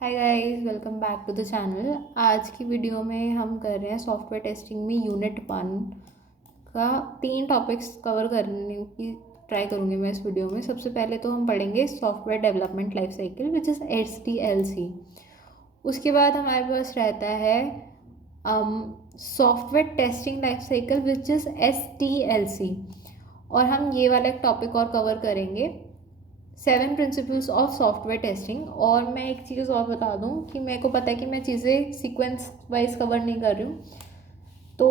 Hi guys, welcome back to the channel. आज की video में हम कर रहे हैं सॉफ्टवेयर टेस्टिंग में यूनिट 1 का 3 टॉपिक्स कवर करने की ट्राई करूँगी मैं इस वीडियो में। सबसे पहले तो हम पढ़ेंगे software development life cycle which is SDLC। उसके बाद हमारे पास रहता है software testing life cycle which is STLC। और हम ये वाला एक टॉपिक और कवर करेंगे 7 प्रिंसिपल्स ऑफ सॉफ्टवेयर टेस्टिंग। और मैं एक चीज़ और बता दूं कि मेरे को पता है कि मैं चीज़ें सीक्वेंस वाइज कवर नहीं कर रही हूँ, तो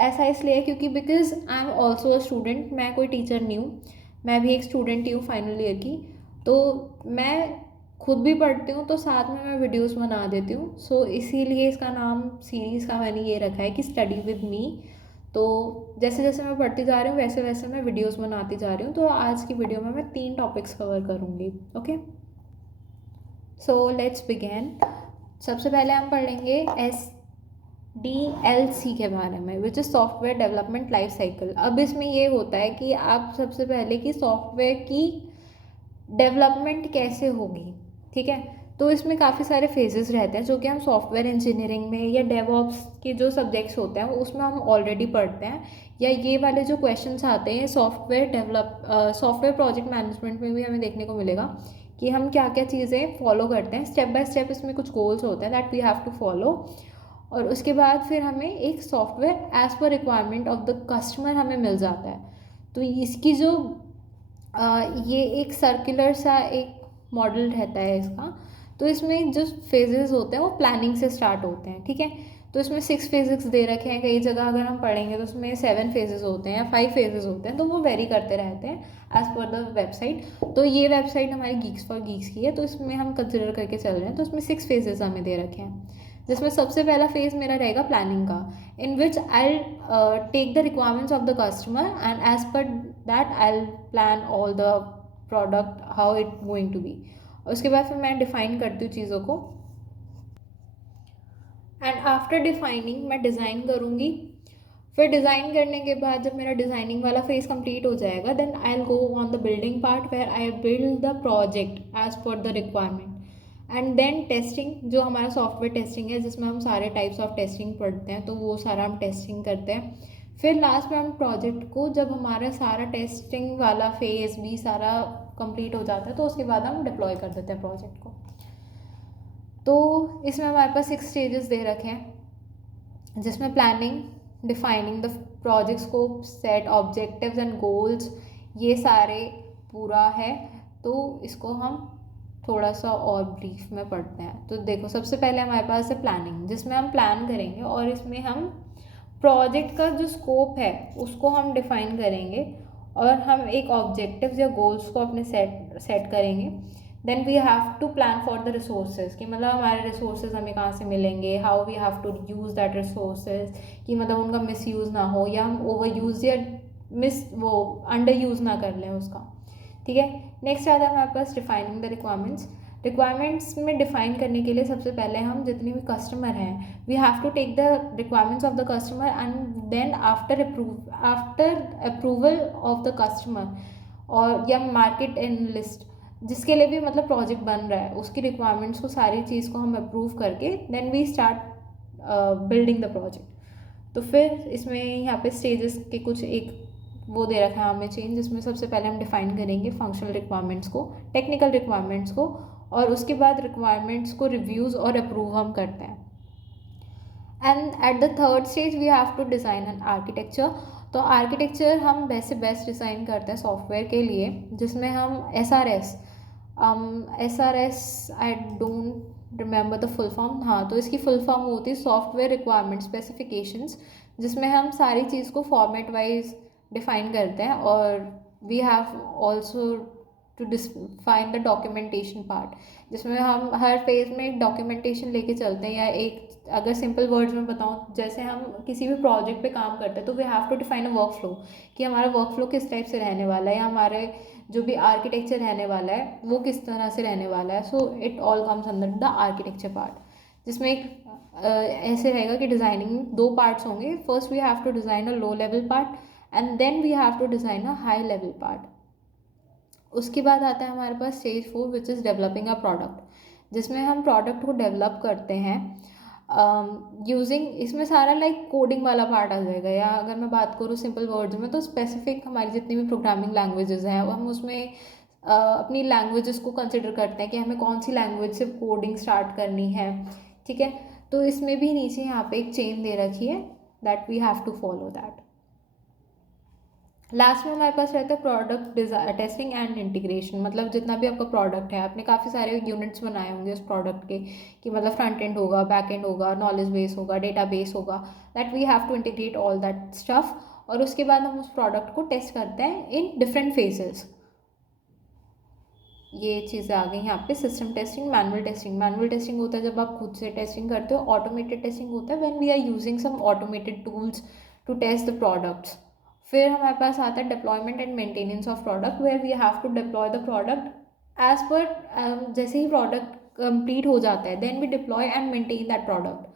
ऐसा इसलिए है क्योंकि because I am also a student. मैं कोई टीचर नहीं हूँ, मैं भी एक स्टूडेंट ही हूँ फाइनल ईयर की। तो मैं खुद भी पढ़ती हूँ, तो साथ में मैं वीडियोस बना देती हूँ। सो इसीलिए इसका नाम सीरीज़ का मैंने ये रखा है कि स्टडी विद मी। तो जैसे जैसे मैं पढ़ती जा रही हूँ वैसे वैसे मैं वीडियोस बनाती जा रही हूँ। तो आज की वीडियो में मैं 3 टॉपिक्स कवर करूँगी। Okay, so let's begin. सबसे पहले हम पढ़ेंगे SDLC के बारे में, which is software development life cycle. अब इसमें ये होता है कि आप सबसे पहले कि सॉफ्टवेयर की डेवलपमेंट कैसे होगी, ठीक है। तो इसमें काफ़ी सारे फेजेस रहते हैं जो कि हम सॉफ्टवेयर इंजीनियरिंग में या डेवऑप्स के जो सब्जेक्ट्स होते हैं उसमें हम ऑलरेडी पढ़ते हैं, या ये वाले जो क्वेश्चंस आते हैं सॉफ्टवेयर प्रोजेक्ट मैनेजमेंट में भी हमें देखने को मिलेगा कि हम क्या क्या चीज़ें फॉलो करते हैं। स्टेप बाय स्टेप इसमें कुछ गोल्स होते हैं that we have to follow. और उसके बाद फिर हमें एक software as per requirement of the customer हमें मिल जाता है। तो इसकी जो ये एक सर्कुलर सा एक मॉडल रहता है इसका। तो इसमें जो फेजेस होते हैं वो प्लानिंग से स्टार्ट होते हैं, ठीक है। तो इसमें 6 फेजेस दे रखे हैं। कई जगह अगर हम पढ़ेंगे तो उसमें 7 फेजेस होते हैं या 5 फेजेस होते हैं, तो वो वेरी करते रहते हैं एज पर द वेबसाइट। तो ये वेबसाइट हमारी गीक्स फॉर गीक्स की है, तो इसमें हम कंसिडर करके चल रहे हैं। तो इसमें 6 फेजेस हमें दे रखे हैं, जिसमें सबसे पहला फेज मेरा रहेगा प्लानिंग का, in which I'll take the requirements of the customer, and as per that I'll plan all the product how it going to be। उसके बाद फिर मैं डिफाइन करती हूँ चीज़ों को, एंड आफ्टर डिफाइनिंग मैं डिज़ाइन करूँगी। फिर डिज़ाइन करने के बाद जब मेरा डिज़ाइनिंग वाला फेज कंप्लीट हो जाएगा, then I will go on the building part where I build the project as per the requirement. And then testing, जो हमारा सॉफ्टवेयर टेस्टिंग है जिसमें हम सारे टाइप्स ऑफ टेस्टिंग पढ़ते हैं, तो वो सारा हम टेस्टिंग करते हैं। फिर लास्ट में हम प्रोजेक्ट को, जब हमारा सारा टेस्टिंग वाला फेज भी सारा कंप्लीट हो जाता है, तो उसके बाद हम डिप्लॉय कर देते हैं प्रोजेक्ट को। तो इसमें हमारे पास 6 स्टेजेस दे रखे हैं, जिसमें planning, defining the project scope, set objectives and goals, ये सारे पूरा है। तो इसको हम थोड़ा सा और ब्रीफ में पढ़ते हैं। तो देखो, सबसे पहले हमारे पास है प्लानिंग, जिसमें हम प्लान करेंगे और इसमें हम प्रोजेक्ट का जो स्कोप है उसको हम डिफाइन करेंगे, और हम एक ऑब्जेक्टिव्स या गोल्स को अपने सेट करेंगे। Then we have to plan for the resources, कि मतलब हमारे रिसोर्सेज हमें कहाँ से मिलेंगे, how we have to use that resources, कि मतलब उनका मिस यूज़ ना हो, या हम ओवर यूज़ या अंडर यूज़ ना कर लें उसका, ठीक है। नेक्स्ट आता है हमारे पास डिफाइनिंग द रिक्वायरमेंट्स। रिक्वायरमेंट्स में डिफाइन करने के लिए सबसे पहले हम जितने भी कस्टमर हैं, we have to take the requirements of the customer, and then after approval of the customer और या मार्केट एनालिस्ट, जिसके लिए भी मतलब प्रोजेक्ट बन रहा है, उसकी रिक्वायरमेंट्स को, सारी चीज़ को हम अप्रूव करके then we start building the project. तो फिर इसमें यहाँ पे स्टेजेस के कुछ एक वो दे रखा है हमें चेंज, जिसमें सबसे पहले हम डिफाइन करेंगे फंक्शनल रिक्वायरमेंट्स को, टेक्निकल रिक्वायरमेंट्स को, और उसके बाद रिक्वायरमेंट्स को रिव्यूज़ और अप्रूव हम करते हैं। And at the third stage we have to design an architecture. तो आर्किटेक्चर हम वैसे बेस्ट डिज़ाइन करते हैं सॉफ्टवेयर के लिए, जिसमें हम S R S I don't remember the full form, हाँ, तो इसकी फुल फॉर्म होती है सॉफ्टवेयर रिक्वायरमेंट स्पेसिफिकेशंस, जिसमें हम सारी चीज़ को फॉर्मेट वाइज डिफाइन करते हैं। और we have also to define the documentation part, जिसमें हम हर फेज में एक डॉक्यूमेंटेशन लेके चलते हैं, या एक, अगर सिंपल वर्ड्स में बताऊँ, जैसे हम किसी भी प्रोजेक्ट पे काम करते हैं तो we have to define a workflow, कि हमारा वर्क फ्लो किस टाइप से रहने वाला है, या हमारे जो भी आर्किटेक्चर रहने वाला है वो किस तरह से रहने वाला है। So it all comes under the architecture part, जिसमें एक ऐसे रहेगा कि डिज़ाइनिंग में 2 पार्ट्स होंगे। First we have to design a low level part, and then we have to design a high level part. उसके बाद आता है हमारे पास stage 4, which is developing a product. जिसमें हम प्रोडक्ट को डेवलप करते हैं यूजिंग, इसमें सारा लाइक कोडिंग वाला पार्ट आ जाएगा, या अगर मैं बात करूँ सिंपल वर्ड्स में तो स्पेसिफिक हमारी जितनी भी प्रोग्रामिंग लैंग्वेजेस हैं वो हम उसमें अपनी लैंग्वेजेस को कंसिडर करते हैं कि हमें कौन सी लैंग्वेज से कोडिंग स्टार्ट करनी है, ठीक है। तो इसमें भी नीचे यहाँ पे एक चेन दे रखी है that we have to follow that. Last में हमारे पास रहता है प्रोडक्ट टेस्टिंग एंड इंटीग्रेशन, मतलब जितना भी आपका प्रोडक्ट है आपने काफ़ी सारे यूनिट्स बनाए होंगे उस प्रोडक्ट के, कि मतलब फ्रंट एंड होगा, बैक एंड होगा, नॉलेज बेस होगा, डेटा बेस होगा, that we have to integrate all that stuff. और उसके बाद हम उस प्रोडक्ट को टेस्ट करते हैं इन डिफरेंट फेजेस। ये चीज़ें आ गई यहाँ पे। System testing, manual testing. Manual testing होता है जब आप खुद से टेस्टिंग करते हो। ऑटोमेटेड टेस्टिंग होता है when we are using some automated tools to test the products. फिर हमारे पास आता है deployment and maintenance of product, where we have to deploy the product as per जैसे ही प्रोडक्ट कंप्लीट हो जाता है then we deploy and maintain that product,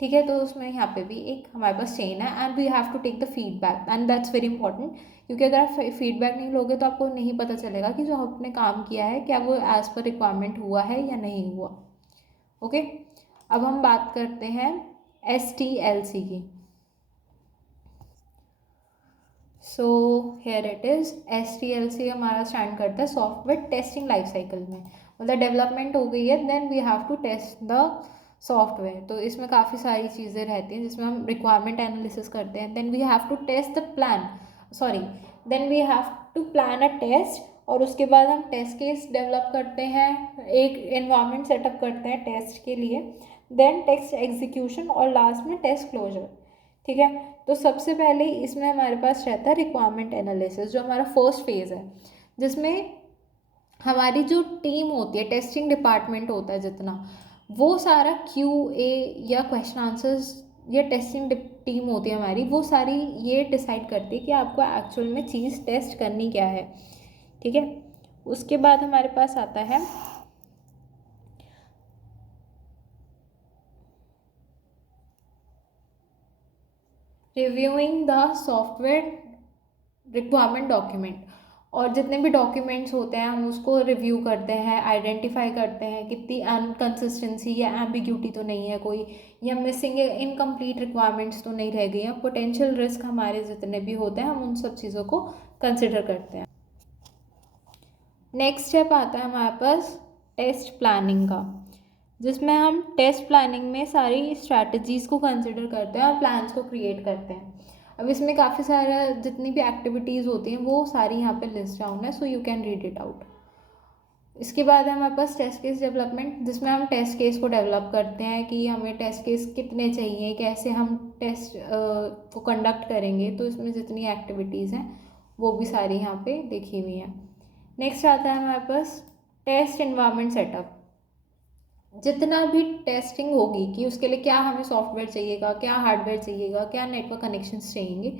ठीक है। तो उसमें यहाँ पे भी एक हमारे पास चेन है and we have to take the feedback and that's very important, क्योंकि अगर आप फीडबैक नहीं लोगे तो आपको नहीं पता चलेगा कि जो आपने काम किया है क्या वो एज़ पर रिक्वायरमेंट हुआ है या नहीं हुआ। ओके, अब हम बात करते हैं STLC की। So here it is, STLC हमारा स्टैंड करता है सॉफ्टवेयर टेस्टिंग लाइफ साइकिल में। मतलब डेवलपमेंट हो गई है then we have to test the software. तो इसमें काफ़ी सारी चीज़ें रहती हैं जिसमें हम रिक्वायरमेंट एनालिसिस करते हैं, then we have to test the plan, sorry, then we have to plan a test, और उसके बाद हम टेस्ट केस डेवलप करते हैं, एक एनवायरनमेंट सेटअप करते हैं टेस्ट के लिए, देन टेस्ट एग्जीक्यूशन और लास्ट में टेस्ट क्लोजर, ठीक है। तो सबसे पहले इसमें हमारे पास रहता है रिक्वायरमेंट एनालिसिस, जो हमारा फर्स्ट फेज़ है, जिसमें हमारी जो टीम होती है, टेस्टिंग डिपार्टमेंट होता है जितना, वो सारा QA या क्वेश्चन आंसर्स या टेस्टिंग टीम होती है हमारी, वो सारी ये डिसाइड करती है कि आपको एक्चुअल में चीज़ टेस्ट करनी क्या है, ठीक है। उसके बाद हमारे पास आता है reviewing the software requirement document, और जितने भी डॉक्यूमेंट्स होते हैं हम उसको रिव्यू करते हैं, आइडेंटिफाई करते हैं कितनी अनकंसिस्टेंसी या एम्बिग्यूटी तो नहीं है कोई, या मिसिंग इनकम्प्लीट रिक्वायरमेंट्स तो नहीं रह गई हैं, पोटेंशियल रिस्क हमारे जितने भी होते हैं हम उन सब चीज़ों को कंसिडर करते हैं। नेक्स्ट स्टेप आता है हमारे पास टेस्ट प्लानिंग का, जिसमें हम टेस्ट प्लानिंग में सारी स्ट्रैटेजीज़ को कंसिडर करते हैं और प्लान्स को क्रिएट करते हैं। अब इसमें काफ़ी सारा जितनी भी एक्टिविटीज़ होती हैं वो सारी यहाँ पे लिस्ट डाउन है, so you can read it out. इसके बाद है हमारे पास टेस्ट केस डेवलपमेंट, जिसमें हम टेस्ट केस को डेवलप करते हैं कि हमें टेस्ट केस कितने चाहिए, कैसे हम टेस्ट को कंडक्ट करेंगे, तो इसमें जितनी एक्टिविटीज़ हैं वो भी सारी यहाँ पे लिखी हुई हैं। नेक्स्ट आता है हमारे पास टेस्ट एनवायरनमेंट सेटअप, जितना भी टेस्टिंग होगी कि उसके लिए क्या हमें सॉफ्टवेयर चाहिएगा, क्या हार्डवेयर चाहिएगा, क्या नेटवर्क कनेक्शंस चाहिएंगे,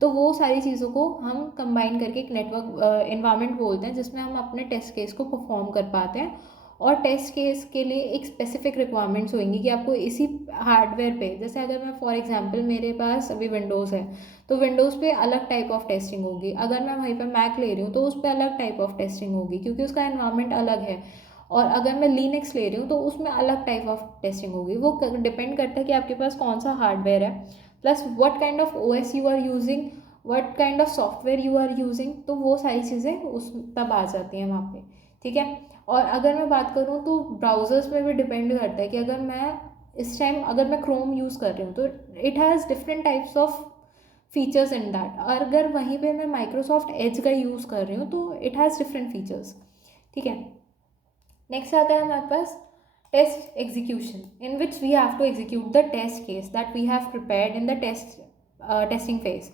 तो वो सारी चीज़ों को हम कंबाइन करके एक नेटवर्क एनवायरनमेंट बोलते हैं, जिसमें हम अपने टेस्ट केस को परफॉर्म कर पाते हैं। और टेस्ट केस के लिए एक स्पेसिफिक रिक्वायरमेंट्स होंगी कि आपको इसी हार्डवेयर पे, जैसे अगर मैं फॉर एग्जांपल मेरे पास अभी विंडोज़ है तो विंडोज़ पे अलग टाइप ऑफ टेस्टिंग होगी, अगर मैं वहीं पर मैक ले रही हूँ तो उस पर अलग टाइप ऑफ टेस्टिंग होगी क्योंकि उसका एनवायरनमेंट अलग है, और अगर मैं लिनक्स ले रही हूँ तो उसमें अलग टाइप ऑफ टेस्टिंग होगी। वो डिपेंड करता है कि आपके पास कौन सा हार्डवेयर है, plus what kind of OS you are using, what kind of software you are using, तो वो सारी चीज़ें उस तब आ जाती हैं वहाँ पे, ठीक है। और अगर मैं बात करूँ तो ब्राउज़र्स में भी डिपेंड करता है कि अगर मैं इस टाइम अगर मैं क्रोम यूज़ कर रही हूँ तो it has different types of features in that, और अगर वहीं पे मैं माइक्रोसॉफ्ट एज का यूज़ कर रही हूँ तो इट हैज़ डिफरेंट फीचर्स, ठीक है। नेक्स्ट आता है हमारे पास test execution, in which we have to execute the test case that we have prepared in the testing phase.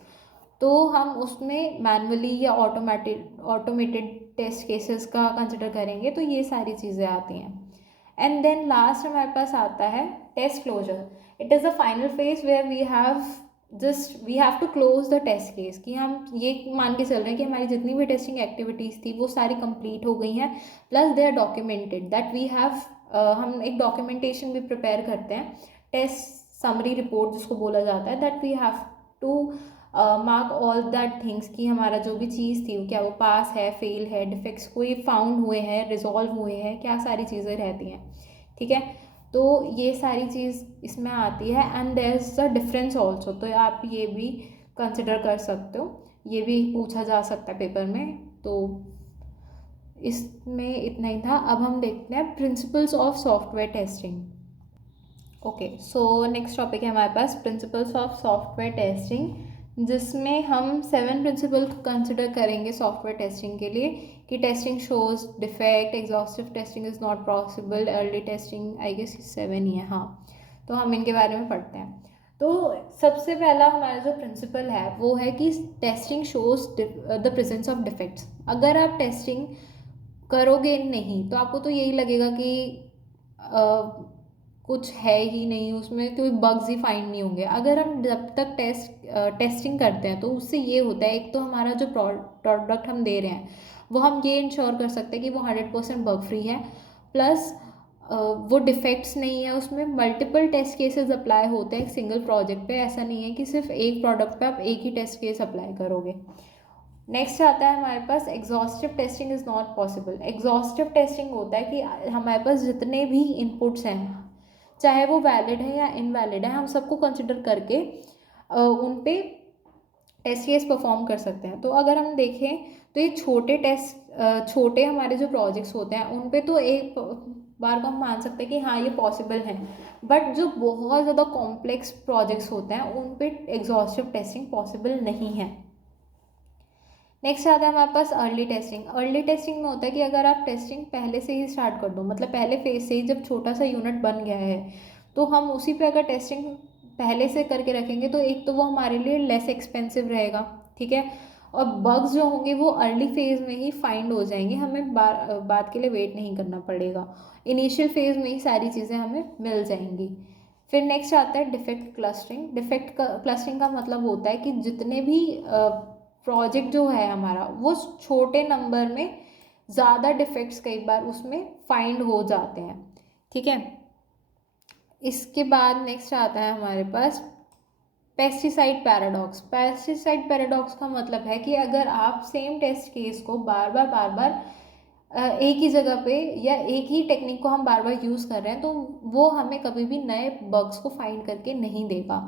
तो हम उसमें मैनुअली या ऑटोमेटेड टेस्ट केसेस का कंसिडर करेंगे, तो ये सारी चीज़ें आती हैं। एंड देन लास्ट हमारे पास आता है test closure. It is the final phase where we have to close the test case, कि हम ये मान के चल रहे हैं कि हमारी जितनी भी टेस्टिंग एक्टिविटीज़ थी वो सारी कंप्लीट हो गई हैं, plus they are documented that we have, हम एक डॉक्यूमेंटेशन भी प्रिपेयर करते हैं, टेस्ट समरी रिपोर्ट जिसको बोला जाता है, that we have to mark all that things कि हमारा जो भी चीज़ थी क्या वो पास है, फेल है, डिफेक्ट्स कोई फाउंड हुए हैं, रिजॉल्व हुए हैं, क्या सारी चीज़ें रहती हैं, ठीक है। तो ये सारी चीज़ इसमें आती है and there is a difference also, तो आप ये भी कंसिडर कर सकते हो, ये भी पूछा जा सकता है पेपर में। तो इसमें इतना ही था। अब हम देखते हैं principles of software testing. Okay, so next topic है हमारे पास प्रिंसिपल्स ऑफ सॉफ्टवेयर टेस्टिंग, जिसमें हम 7 प्रिंसिपल कंसिडर करेंगे सॉफ्टवेयर टेस्टिंग के लिए, कि testing shows defect, exhaustive testing is not possible, early testing, I guess 7 ही है, हाँ। तो हम इनके बारे में पढ़ते हैं। तो सबसे पहला हमारा जो प्रिंसिपल है वो है कि testing shows the presence of defects. अगर आप टेस्टिंग करोगे नहीं तो आपको तो यही लगेगा कि कुछ है ही नहीं उसमें, कोई बग्स ही फाइंड नहीं होंगे। अगर हम जब तक टेस्टिंग करते हैं तो उससे ये होता है, एक तो हमारा जो प्रोडक्ट हम दे रहे हैं वो हम ये इंश्योर कर सकते हैं कि वो 100% बग फ्री है, प्लस वो डिफेक्ट्स नहीं है, उसमें मल्टीपल टेस्ट केसेस अप्लाई होते हैं एक सिंगल प्रोजेक्ट पे। ऐसा नहीं है कि सिर्फ एक प्रोडक्ट पे आप एक ही टेस्ट केस अप्लाई करोगे। नेक्स्ट आता है हमारे पास exhaustive testing is not possible. Exhaustive testing होता है कि हमारे पास जितने भी इनपुट्स हैं, चाहे वो वैलिड है या इनवैलिड है, हम सबको कंसिडर करके उन पे टेस्ट केस परफॉर्म कर सकते हैं। तो अगर हम देखें तो ये छोटे हमारे जो प्रोजेक्ट्स होते हैं उन पे तो एक बार को हम मान सकते हैं कि हाँ ये पॉसिबल है, बट जो बहुत ज़्यादा कॉम्प्लेक्स प्रोजेक्ट्स होते हैं उन पे एग्जॉस्टिव टेस्टिंग पॉसिबल नहीं है। नेक्स्ट आता है हमारे पास अर्ली टेस्टिंग। अर्ली टेस्टिंग में होता है कि अगर आप टेस्टिंग पहले से ही स्टार्ट कर दो, मतलब पहले फेज से ही जब छोटा सा यूनिट बन गया है तो हम उसी पे अगर टेस्टिंग पहले से करके रखेंगे तो एक तो वो हमारे लिए लेस एक्सपेंसिव रहेगा, ठीक है, और बग्स जो होंगे वो अर्ली फेज़ में ही फाइंड हो जाएंगे, हमें बाद के लिए वेट नहीं करना पड़ेगा, इनिशियल फेज़ में ही सारी चीज़ें हमें मिल जाएंगी। फिर नेक्स्ट आता है डिफेक्ट क्लस्टरिंग। डिफेक्ट क्लस्टरिंग का मतलब होता है कि जितने भी प्रोजेक्ट जो है हमारा वो छोटे नंबर में ज़्यादा डिफेक्ट्स कई बार उसमें फाइंड हो जाते हैं, ठीक है। इसके बाद नेक्स्ट आता है हमारे पास पेस्टिसाइड पैराडॉक्स। पेस्टिसाइड पैराडॉक्स का मतलब है कि अगर आप सेम टेस्ट केस को बार बार एक ही जगह पे या एक ही टेक्निक को हम बार बार यूज़ कर रहे हैं तो वो हमें कभी भी नए बग्स को फाइंड करके नहीं देगा।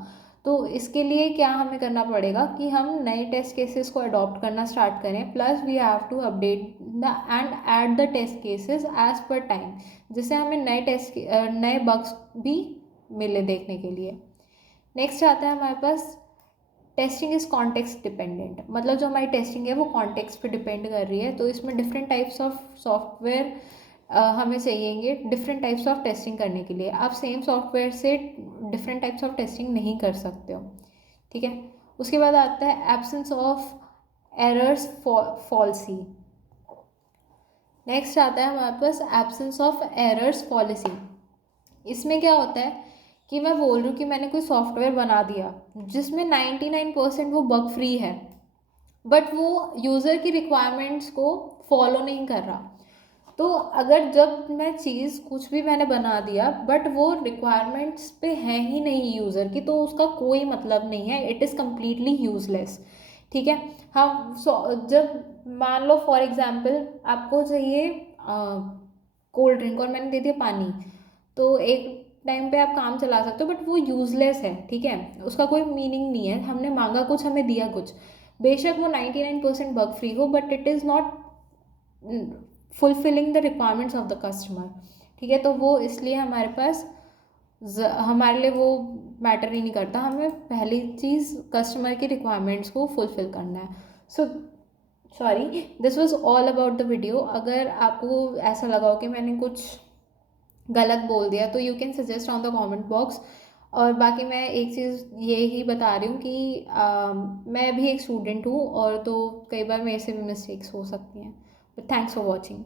तो इसके लिए क्या हमें करना पड़ेगा कि हम नए टेस्ट केसेस को अडॉप्ट करना स्टार्ट करें, plus we have to update the and add the test cases as per time, जिससे हमें नए बग्स भी मिले देखने के लिए। नेक्स्ट आता है हमारे पास टेस्टिंग इज़ कॉन्टेक्स्ट डिपेंडेंट। मतलब जो हमारी टेस्टिंग है वो कॉन्टेक्स्ट पे डिपेंड कर रही है, तो इसमें डिफरेंट टाइप्स ऑफ सॉफ्टवेयर हमें चाहिएंगे डिफरेंट टाइप्स ऑफ टेस्टिंग करने के लिए। आप सेम सॉफ्टवेयर से डिफरेंट टाइप्स ऑफ टेस्टिंग नहीं कर सकते हो, ठीक है। उसके बाद आता है absence of errors falsies. Next आता है हमारे पास एब्सेंस ऑफ एरर्स पॉलिसी। इसमें क्या होता है कि मैं बोल रही हूँ कि मैंने कोई सॉफ्टवेयर बना दिया जिसमें 99% वो बग फ्री है, बट वो यूज़र की रिक्वायरमेंट्स को फॉलो नहीं कर रहा। तो अगर जब मैं चीज़ कुछ भी मैंने बना दिया बट वो रिक्वायरमेंट्स पे है ही नहीं यूज़र की, तो उसका कोई मतलब नहीं है, इट इज़ कम्प्लीटली यूज़लेस, ठीक है। हम जब मान लो फॉर एग्जांपल आपको चाहिए कोल्ड ड्रिंक और मैंने दे दिया पानी, तो एक टाइम पे आप काम चला सकते हो बट वो यूज़लेस है, ठीक है, उसका कोई मीनिंग नहीं है। हमने मांगा कुछ, हमें दिया कुछ, बेशक वो 99% बग फ्री हो, but it is not fulfilling the requirements of the customer, ठीक है। तो वो इसलिए हमारे पास हमारे लिए वो मैटर ही नहीं करता, हमें पहली चीज़ कस्टमर की रिक्वायरमेंट्स को फुलफिल करना है। So sorry, this was all about the video. अगर आपको ऐसा लगा हो कि मैंने कुछ गलत बोल दिया तो you can suggest on the comment box. और बाकी मैं एक चीज़ ये ही बता रही हूँ कि मैं भी एक स्टूडेंट हूँ और तो कई बार मेरे से भी मिस्टेक्स हो सकती हैं, बट थैंक्स फॉर वॉचिंग।